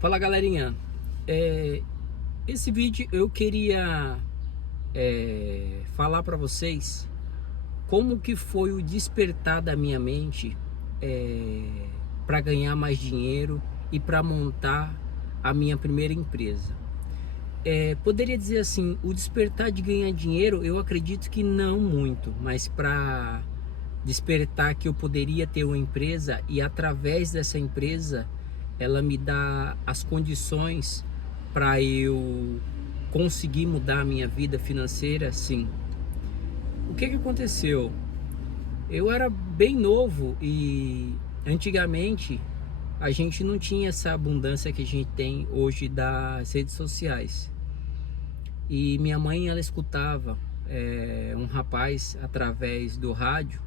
Fala, galerinha. É, Esse vídeo eu queria falar para vocês como que foi o despertar da minha mente para ganhar mais dinheiro e para montar a minha primeira empresa. Poderia dizer assim, o despertar de ganhar dinheiro, eu acredito que não muito, mas para despertar que eu poderia ter uma empresa e através dessa empresa ela me dá as condições para eu conseguir mudar a minha vida financeira, sim. O que aconteceu? Eu era bem novo e antigamente a gente não tinha essa abundância que a gente tem hoje das redes sociais. E minha mãe, ela escutava um rapaz através do rádio,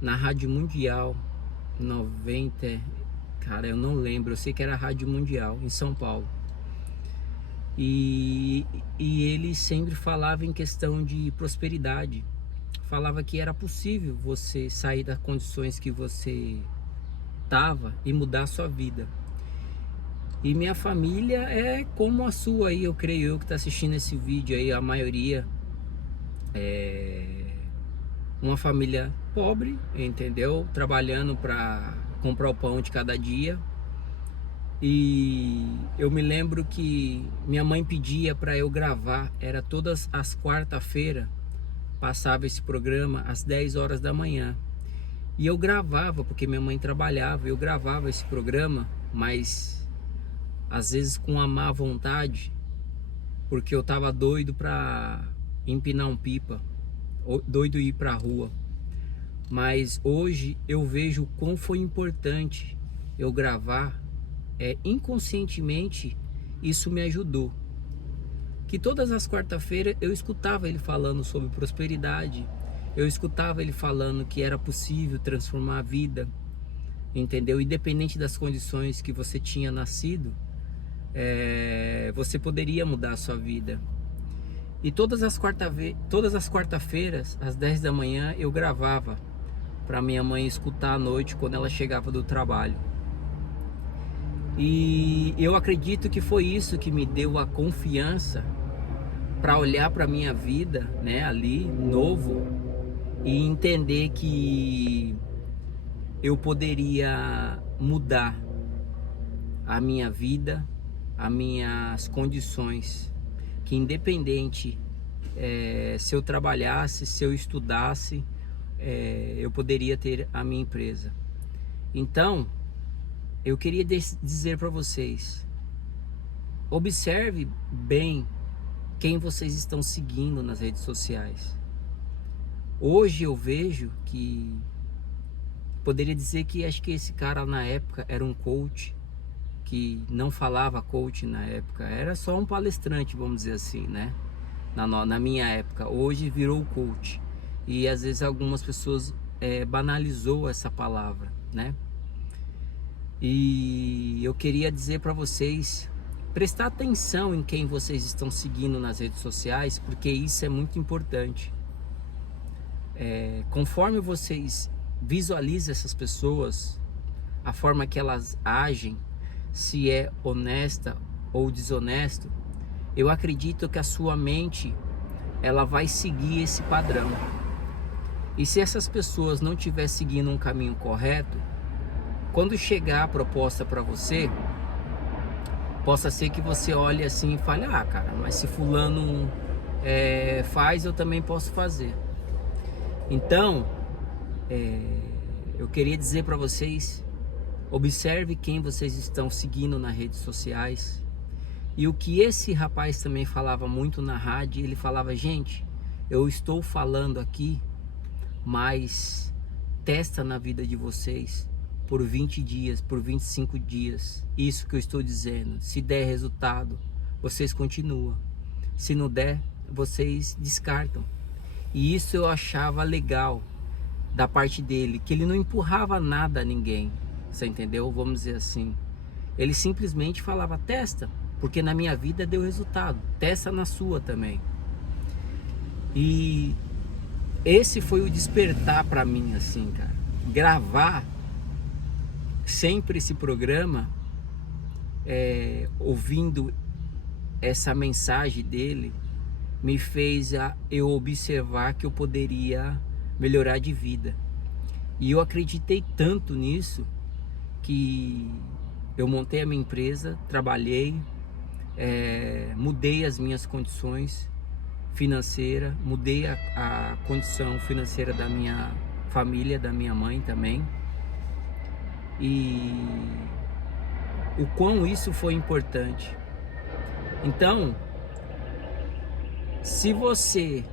na Rádio Mundial 90, cara, eu não lembro, eu sei que era a Rádio Mundial em São Paulo. E ele sempre falava em questão de prosperidade. Falava que era possível você sair das condições que você estava e mudar a sua vida. E minha família é como a sua aí, eu creio eu que está assistindo esse vídeo aí, a maioria é uma família pobre, entendeu? Trabalhando para comprar o pão de cada dia. E eu me lembro que minha mãe pedia para eu gravar, era todas as quarta-feiras, passava esse programa às 10 horas da manhã. E eu gravava, porque minha mãe trabalhava, eu gravava esse programa, mas às vezes com uma má vontade, porque eu tava doido para empinar um pipa, doido ir para a rua. Mas hoje eu vejo o quão foi importante eu gravar. Inconscientemente isso me ajudou. Que todas as quarta-feiras eu escutava ele falando sobre prosperidade, eu escutava ele falando que era possível transformar a vida, entendeu? Independente das condições que você tinha nascido, você poderia mudar a sua vida. E todas as quarta-feiras, às 10 da manhã, eu gravava para minha mãe escutar à noite quando ela chegava do trabalho. E eu acredito que foi isso que me deu a confiança para olhar para minha vida, né, ali, novo, e entender que eu poderia mudar a minha vida, as minhas condições, que independente se eu trabalhasse, se eu estudasse, eu poderia ter a minha empresa. Então, eu queria dizer para vocês, observe bem quem vocês estão seguindo nas redes sociais. Hoje eu vejo que, poderia dizer que acho que esse cara na época era um coach, que não falava coach na época, era só um palestrante, vamos dizer assim, né? Na minha época, hoje virou coach. E às vezes algumas pessoas banalizou essa palavra, né? E eu queria dizer para vocês, prestar atenção em quem vocês estão seguindo nas redes sociais, porque isso é muito importante. Conforme vocês visualizam essas pessoas, a forma que elas agem, se é honesta ou desonesto, eu acredito que a sua mente ela vai seguir esse padrão. E se essas pessoas não estiverem seguindo um caminho correto, quando chegar a proposta para você, possa ser que você olhe assim e fale: ah, cara, mas se fulano faz, eu também posso fazer. Então, eu queria dizer para vocês, observe quem vocês estão seguindo nas redes sociais. E o que esse rapaz também falava muito na rádio, ele falava: gente, eu estou falando aqui, mas testa na vida de vocês por 20 dias, por 25 dias, isso que eu estou dizendo. Se der resultado, vocês continuam. Se não der, vocês descartam. E isso eu achava legal da parte dele, que ele não empurrava nada a ninguém, você entendeu? Vamos dizer assim. Ele simplesmente falava: testa, porque na minha vida deu resultado, testa na sua também. E esse foi o despertar para mim, assim, cara. Gravar sempre esse programa ouvindo essa mensagem dele, me fez eu observar que eu poderia melhorar de vida. E eu acreditei tanto nisso que eu montei a minha empresa, trabalhei, mudei as minhas condições financeiras, mudei a condição financeira da minha família, da minha mãe também. E o quão isso foi importante. Então, se você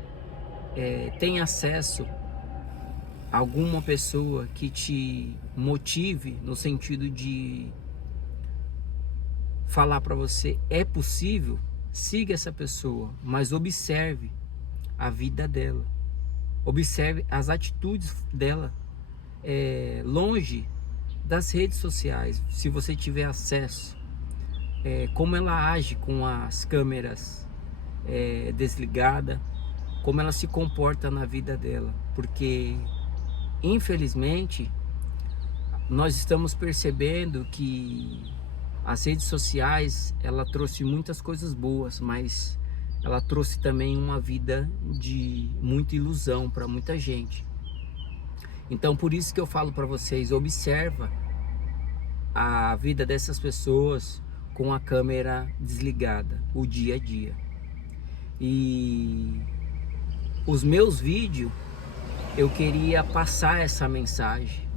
tem acesso a alguma pessoa que te motive no sentido de falar para você é possível, siga essa pessoa, mas observe a vida dela, observe as atitudes dela, longe das redes sociais, se você tiver acesso, como ela age com as câmeras desligadas, como ela se comporta na vida dela, porque infelizmente nós estamos percebendo que as redes sociais, ela trouxe muitas coisas boas, mas ela trouxe também uma vida de muita ilusão para muita gente. Então por isso que eu falo para vocês, observa a vida dessas pessoas com a câmera desligada, o dia a dia. E os meus vídeos, eu queria passar essa mensagem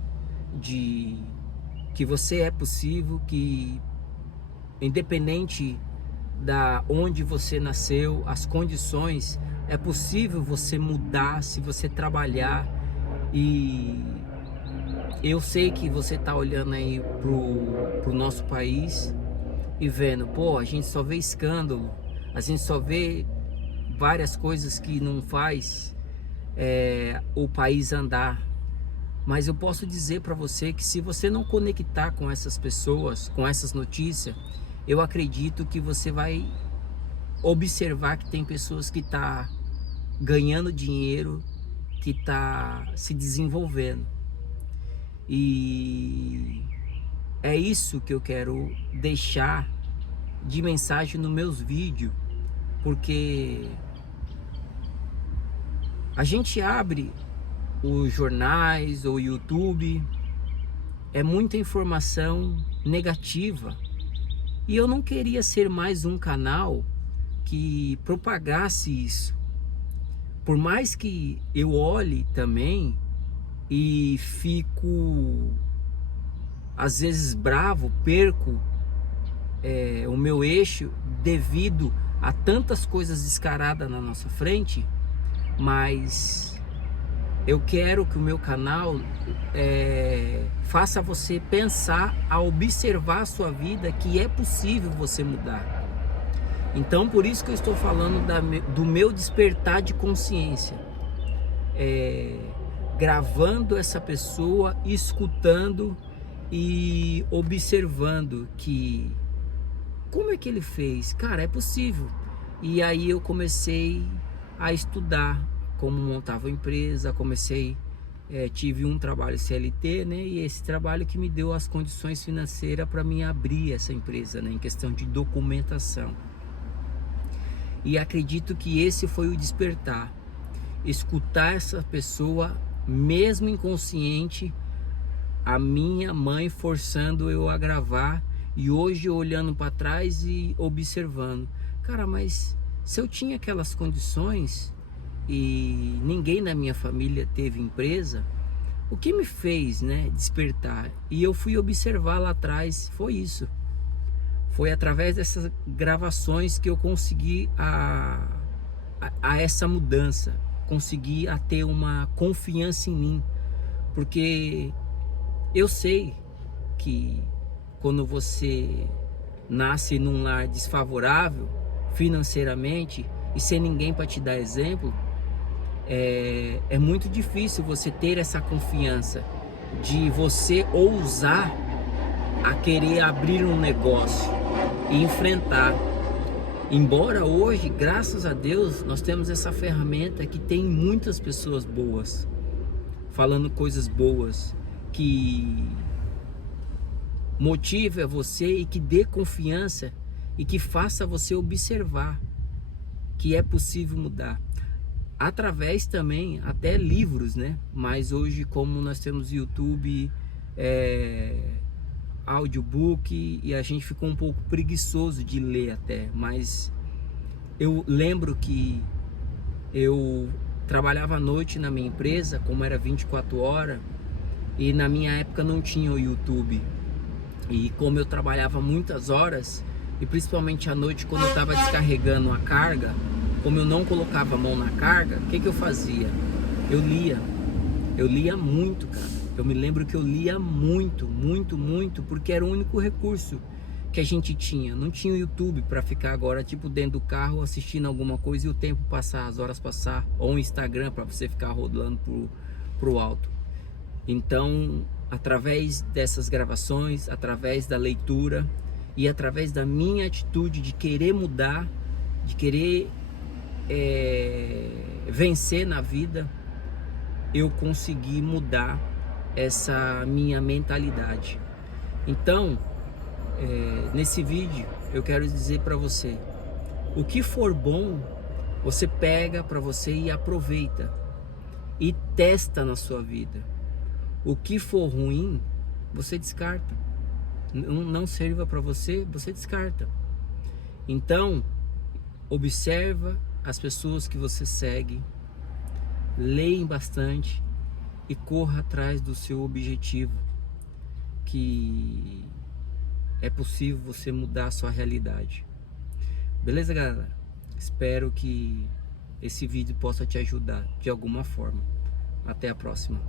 de que você é possível, que independente da onde você nasceu, as condições, é possível você mudar se você trabalhar. E eu sei que você tá olhando aí pro nosso país e vendo, pô, a gente só vê escândalo, a gente só vê várias coisas que não faz o país andar. Mas eu posso dizer para você que se você não conectar com essas pessoas, com essas notícias, eu acredito que você vai observar que tem pessoas que tá ganhando dinheiro, que tá se desenvolvendo. E é isso que eu quero deixar de mensagem nos meus vídeos, porque a gente abre os jornais ou YouTube, é muita informação negativa, e eu não queria ser mais um canal que propagasse isso. Por mais que eu olhe também e fico às vezes bravo, perco o meu eixo devido a tantas coisas descaradas na nossa frente, mas eu quero que o meu canal faça você pensar, a observar a sua vida, que é possível você mudar. Então por isso que eu estou falando do meu despertar de consciência, gravando essa pessoa, escutando e observando que como é que ele fez, cara, é possível. E aí eu comecei a estudar como montava a empresa, tive um trabalho CLT, né? E esse trabalho que me deu as condições financeiras para mim abrir essa empresa, né? Em questão de documentação. E acredito que esse foi o despertar, escutar essa pessoa, mesmo inconsciente, a minha mãe forçando eu a gravar, e hoje olhando para trás e observando, cara, mas se eu tinha aquelas condições e ninguém na minha família teve empresa, o que me fez, né, despertar? E eu fui observar lá atrás, foi isso. Foi através dessas gravações que eu consegui a essa mudança, consegui a ter uma confiança em mim, porque eu sei que quando você nasce num lar desfavorável financeiramente e sem ninguém para te dar exemplo, é muito difícil você ter essa confiança de você ousar a querer abrir um negócio e enfrentar. Embora hoje, graças a Deus, nós temos essa ferramenta que tem muitas pessoas boas, falando coisas boas, que motive a você e que dê confiança e que faça você observar que é possível mudar. Através também, até livros, né? Mas hoje, como nós temos YouTube, audiobook, e a gente ficou um pouco preguiçoso de ler até, mas eu lembro que eu trabalhava à noite na minha empresa, como era 24 horas, e na minha época não tinha o YouTube. E como eu trabalhava muitas horas, e principalmente à noite quando eu estava descarregando a carga, como eu não colocava a mão na carga, o que eu fazia? Eu lia muito, cara. Eu me lembro que eu lia muito, porque era o único recurso que a gente tinha. Não tinha o YouTube para ficar agora tipo dentro do carro assistindo alguma coisa e o tempo passar, as horas passar, ou um Instagram para você ficar rodando pro alto. Então, através dessas gravações, através da leitura e através da minha atitude de querer mudar, de querer vencer na vida, eu consegui mudar essa minha mentalidade. Então, nesse vídeo eu quero dizer para você, o que for bom, você pega para você e aproveita e testa na sua vida. O que for ruim, você descarta. Não sirva para você, você descarta. Então, observa as pessoas que você segue, leia bastante e corra atrás do seu objetivo, que é possível você mudar a sua realidade. Beleza, galera? Espero que esse vídeo possa te ajudar de alguma forma. Até a próxima.